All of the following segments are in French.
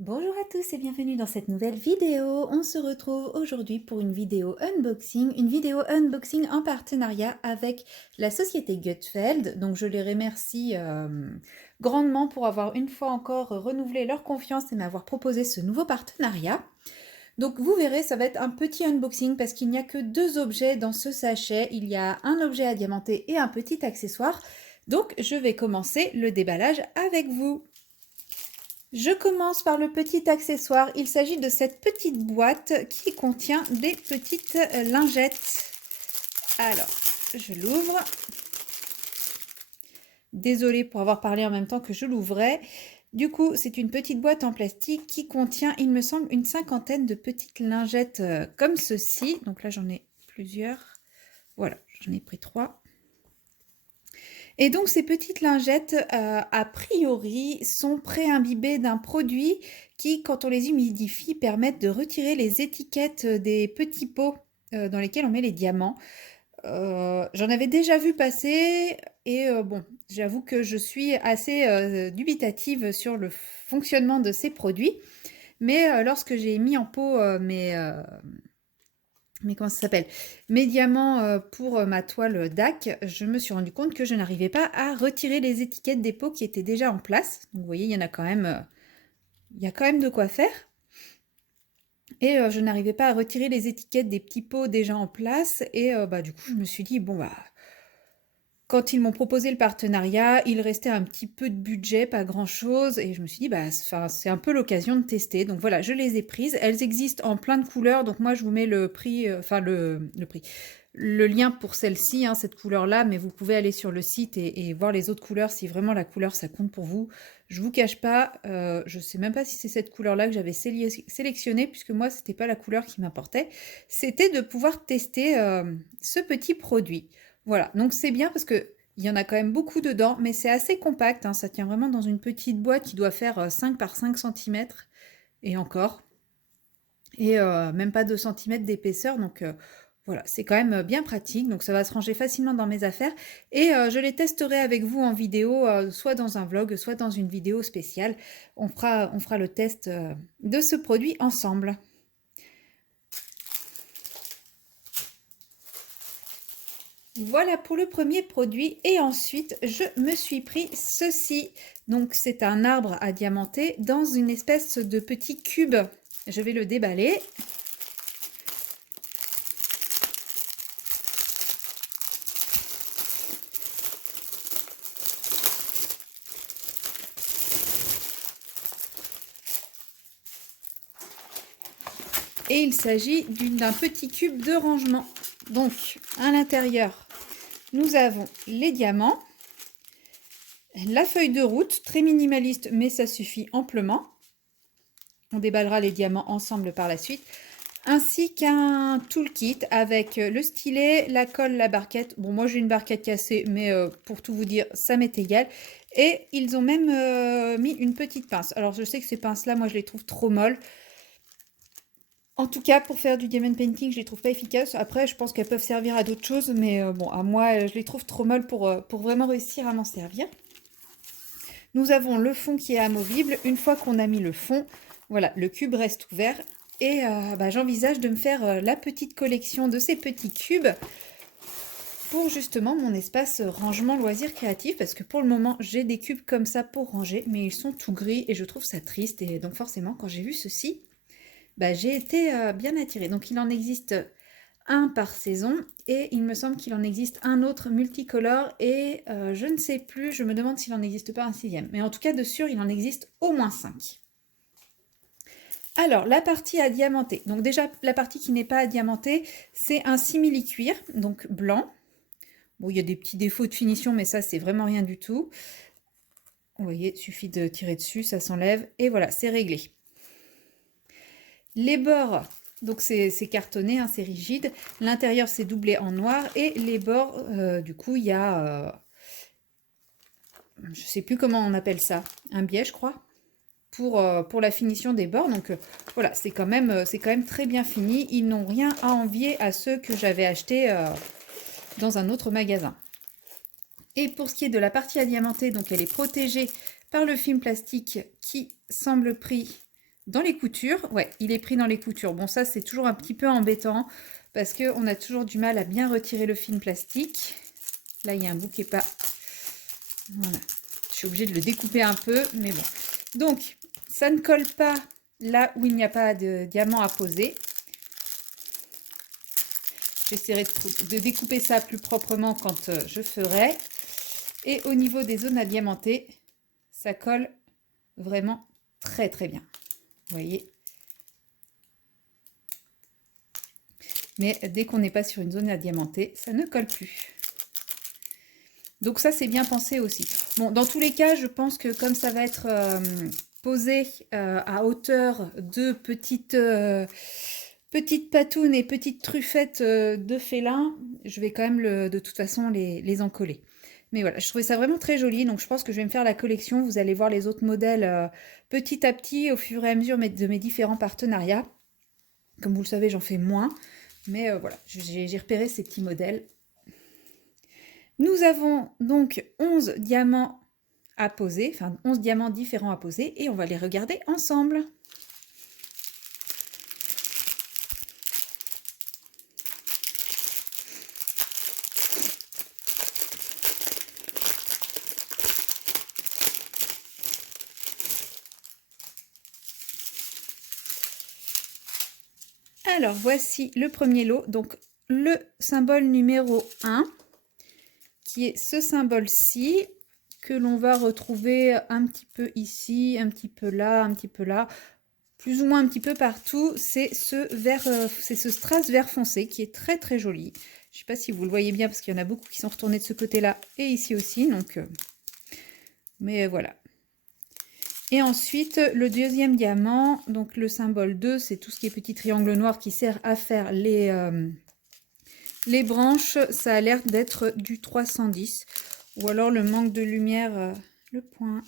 Bonjour à tous et bienvenue dans cette nouvelle vidéo. On se retrouve aujourd'hui pour une vidéo unboxing en partenariat avec la société Gutfeld. Donc je les remercie grandement pour avoir une fois encore renouvelé leur confiance et m'avoir proposé ce nouveau partenariat. Donc vous verrez, ça va être un petit unboxing parce qu'il n'y a que deux objets dans ce sachet. Il y a un objet à diamanter et un petit accessoire. Donc je vais commencer le déballage avec vous. Je commence par le petit accessoire. Il s'agit de cette petite boîte qui contient des petites lingettes. Alors, je l'ouvre. Désolée pour avoir parlé en même temps que je l'ouvrais. Du coup, c'est une petite boîte en plastique qui contient, il me semble, une cinquantaine de petites lingettes comme ceci. Donc là, j'en ai plusieurs. Voilà, j'en ai pris 3. Et donc ces petites lingettes, a priori, sont pré-imbibées d'un produit qui, quand on les humidifie, permettent de retirer les étiquettes des petits pots dans lesquels on met les diamants. J'en avais déjà vu passer et bon, j'avoue que je suis assez dubitative sur le fonctionnement de ces produits. Mais lorsque j'ai mis en pot mais comment ça s'appelle? Mes diamants pour ma toile DAC, je me suis rendu compte que je n'arrivais pas à retirer les étiquettes des pots qui étaient déjà en place. Donc vous voyez, il y en a quand même, il y a quand même de quoi faire. Et je n'arrivais pas à retirer les étiquettes des petits pots déjà en place. Et bah, du coup, je me suis dit, bon, bah, quand ils m'ont proposé le partenariat, il restait un petit peu de budget, pas grand-chose. Et je me suis dit, bah, c'est un peu l'occasion de tester. Donc voilà, je les ai prises. Elles existent en plein de couleurs. Donc moi, je vous mets le prix, le prix, le lien pour celle-ci, hein, cette couleur-là. Mais vous pouvez aller sur le site et voir les autres couleurs si vraiment la couleur, ça compte pour vous. Je vous cache pas, je sais même pas si c'est cette couleur-là que j'avais sélectionnée, puisque moi, c'était pas la couleur qui m'importait. C'était de pouvoir tester ce petit produit. Voilà, donc c'est bien parce que il y en a quand même beaucoup dedans, mais c'est assez compact, hein, ça tient vraiment dans une petite boîte qui doit faire 5 par 5 centimètres et encore, et même pas 2 centimètres d'épaisseur, donc voilà, c'est quand même bien pratique, donc ça va se ranger facilement dans mes affaires, et je les testerai avec vous en vidéo, soit dans un vlog, soit dans une vidéo spéciale. On fera le test de ce produit ensemble. Voilà pour le premier produit et ensuite je me suis pris ceci. Donc c'est un arbre à diamanter dans une espèce de petit cube. Je vais le déballer. Et il s'agit d'un petit cube de rangement. Donc à l'intérieur, nous avons les diamants, la feuille de route, très minimaliste mais ça suffit amplement. On déballera les diamants ensemble par la suite. Ainsi qu'un toolkit avec le stylet, la colle, la barquette. Bon, moi j'ai une barquette cassée, mais pour tout vous dire, ça m'est égal. Et ils ont même mis une petite pince. Alors je sais que ces pinces-là, moi je les trouve trop molles. En tout cas, pour faire du diamond painting, je les trouve pas efficaces. Après, je pense qu'elles peuvent servir à d'autres choses, mais bon, à moi, je les trouve trop molles pour vraiment réussir à m'en servir. Nous avons le fond qui est amovible. Une fois qu'on a mis le fond, voilà, le cube reste ouvert. Et bah, j'envisage de me faire la petite collection de ces petits cubes pour justement mon espace rangement loisirs créatifs. Parce que pour le moment, j'ai des cubes comme ça pour ranger, mais ils sont tout gris et je trouve ça triste. Et donc forcément, quand j'ai vu ceci, bah, j'ai été bien attirée. Donc il en existe un par saison et il me semble qu'il en existe un autre multicolore et je ne sais plus, je me demande s'il n'en existe pas un sixième. Mais en tout cas, de sûr, il en existe au moins 5. Alors, la partie à diamanter. Donc déjà, la partie qui n'est pas à diamanter, c'est un simili-cuir, donc blanc. Bon, il y a des petits défauts de finition, mais ça, c'est vraiment rien du tout. Vous voyez, il suffit de tirer dessus, ça s'enlève. Et voilà, c'est réglé. Les bords, donc c'est cartonné, hein, c'est rigide. L'intérieur, c'est doublé en noir. Et les bords, du coup, il y a... je ne sais plus comment on appelle ça. Un biais, je crois. Pour la finition des bords. Donc voilà, c'est quand même très bien fini. Ils n'ont rien à envier à ceux que j'avais achetés dans un autre magasin. Et pour ce qui est de la partie à diamanter, donc elle est protégée par le film plastique qui semble pris dans les coutures. Ouais, il est pris dans les coutures. Bon, ça, c'est toujours un petit peu embêtant parce qu'on a toujours du mal à bien retirer le film plastique. Là, il y a un bout qui n'est pas... Voilà. Je suis obligée de le découper un peu, mais bon. Donc, ça ne colle pas là où il n'y a pas de diamant à poser. J'essaierai de découper ça plus proprement quand je ferai. Et au niveau des zones à diamanter, ça colle vraiment très très bien. Vous voyez. Mais dès qu'on n'est pas sur une zone à diamanter, ça ne colle plus. Donc ça, c'est bien pensé aussi. Bon, dans tous les cas, je pense que comme ça va être posé à hauteur de petites patounes et petites truffettes de félin, je vais quand même de toute façon les encoller. Mais voilà, je trouvais ça vraiment très joli, donc je pense que je vais me faire la collection. Vous allez voir les autres modèles petit à petit, au fur et à mesure de mes différents partenariats. Comme vous le savez, j'en fais moins, mais voilà, j'ai repéré ces petits modèles. Nous avons donc 11 diamants à poser, enfin 11 diamants différents à poser, et on va les regarder ensemble. Alors, voici le premier lot, donc le symbole numéro 1, qui est ce symbole-ci, que l'on va retrouver un petit peu ici, un petit peu là, plus ou moins un petit peu partout. C'est ce strass vert foncé qui est très très joli. Je ne sais pas si vous le voyez bien parce qu'il y en a beaucoup qui sont retournés de ce côté-là et ici aussi, donc mais voilà. Et ensuite, le deuxième diamant, donc le symbole 2, c'est tout ce qui est petit triangle noir qui sert à faire les branches. Ça a l'air d'être du 310. Ou alors le manque de lumière, le point.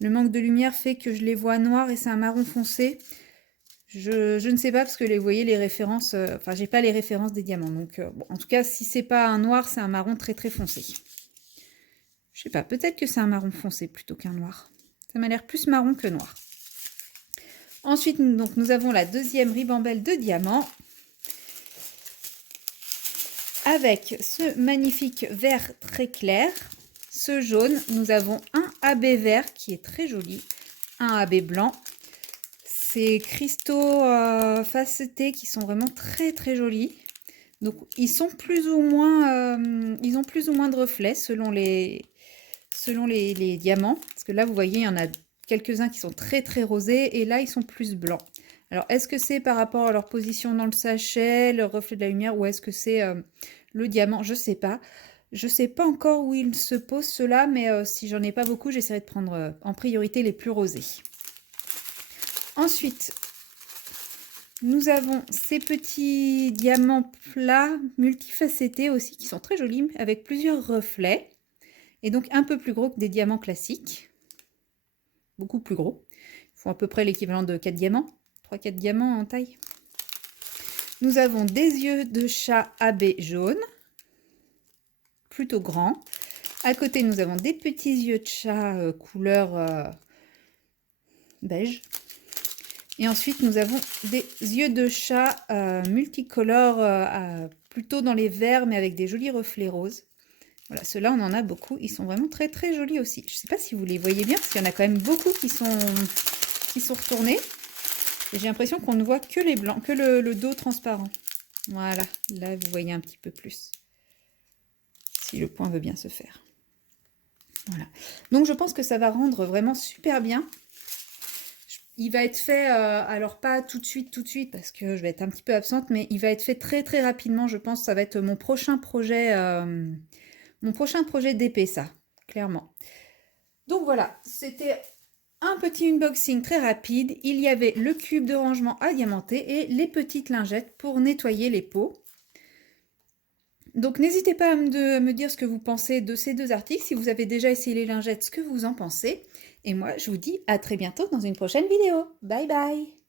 Le manque de lumière fait que je les vois noirs et c'est un marron foncé. Je ne sais pas parce que vous voyez les références, enfin j'ai pas les références des diamants. Donc bon, en tout cas, si c'est pas un noir, c'est un marron très très foncé. Je sais pas, peut-être que c'est un marron foncé plutôt qu'un noir. Ça m'a l'air plus marron que noir. Ensuite, donc, nous avons la deuxième ribambelle de diamants. Avec ce magnifique vert très clair. Ce jaune, nous avons un AB vert qui est très joli. Un AB blanc. Ces cristaux facetés qui sont vraiment très très jolis. Donc, ils sont plus ou moins... ils ont plus ou moins de reflets selon les diamants. Parce que là, vous voyez, il y en a quelques-uns qui sont très très rosés et là, ils sont plus blancs. Alors, est-ce que c'est par rapport à leur position dans le sachet, le reflet de la lumière, ou est-ce que c'est le diamant? Je ne sais pas. Je ne sais pas encore où ils se posent ceux-là, mais si j'en ai pas beaucoup, j'essaierai de prendre en priorité les plus rosés. Ensuite, nous avons ces petits diamants plats multifacettés aussi, qui sont très jolis, avec plusieurs reflets. Et donc un peu plus gros que des diamants classiques. Beaucoup plus gros. Ils font à peu près l'équivalent de 4 diamants. 3-4 diamants en taille. Nous avons des yeux de chat AB jaune. Plutôt grands. À côté, nous avons des petits yeux de chat couleur beige. Et ensuite, nous avons des yeux de chat multicolores, plutôt dans les verts, mais avec des jolis reflets roses. Voilà, ceux-là, on en a beaucoup. Ils sont vraiment très, très jolis aussi. Je ne sais pas si vous les voyez bien, parce qu'il y en a quand même beaucoup qui sont retournés. Et j'ai l'impression qu'on ne voit que les blancs, que le dos transparent. Voilà, là, vous voyez un petit peu plus. Si le point veut bien se faire. Voilà. Donc, je pense que ça va rendre vraiment super bien. Il va être fait, alors pas tout de suite, parce que je vais être un petit peu absente, mais il va être fait très, très rapidement. Je pense que ça va être mon prochain projet... Mon prochain projet d'épée, ça, clairement. Donc voilà, c'était un petit unboxing très rapide. Il y avait le cube de rangement à diamanter et les petites lingettes pour nettoyer les pots. Donc n'hésitez pas à me dire ce que vous pensez de ces deux articles. Si vous avez déjà essayé les lingettes, ce que vous en pensez. Et moi, je vous dis à très bientôt dans une prochaine vidéo. Bye bye!